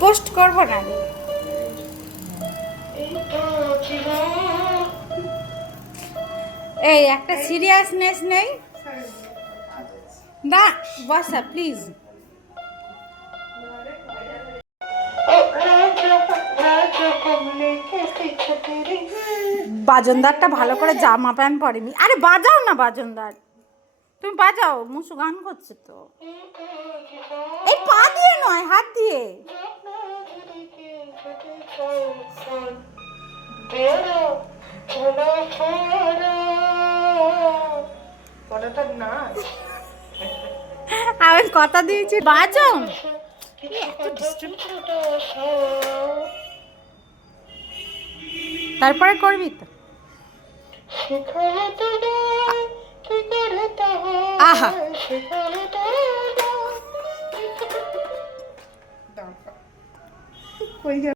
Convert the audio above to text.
Post করবো না। এই একটা সিরিয়াসনেস নেই না, বসা প্লিজ। বাজনদারটা ভালো করে জামা প্যান্ট পরেনি। আরে বাজাও না বাজনদার, তুমি বাজাও, মুসু গান করছে তো। এই পা দিয়ে নয়, হাত দিয়ে। আমি কথা দিয়েছি বাজাও। তারপরে করবি তো। আহা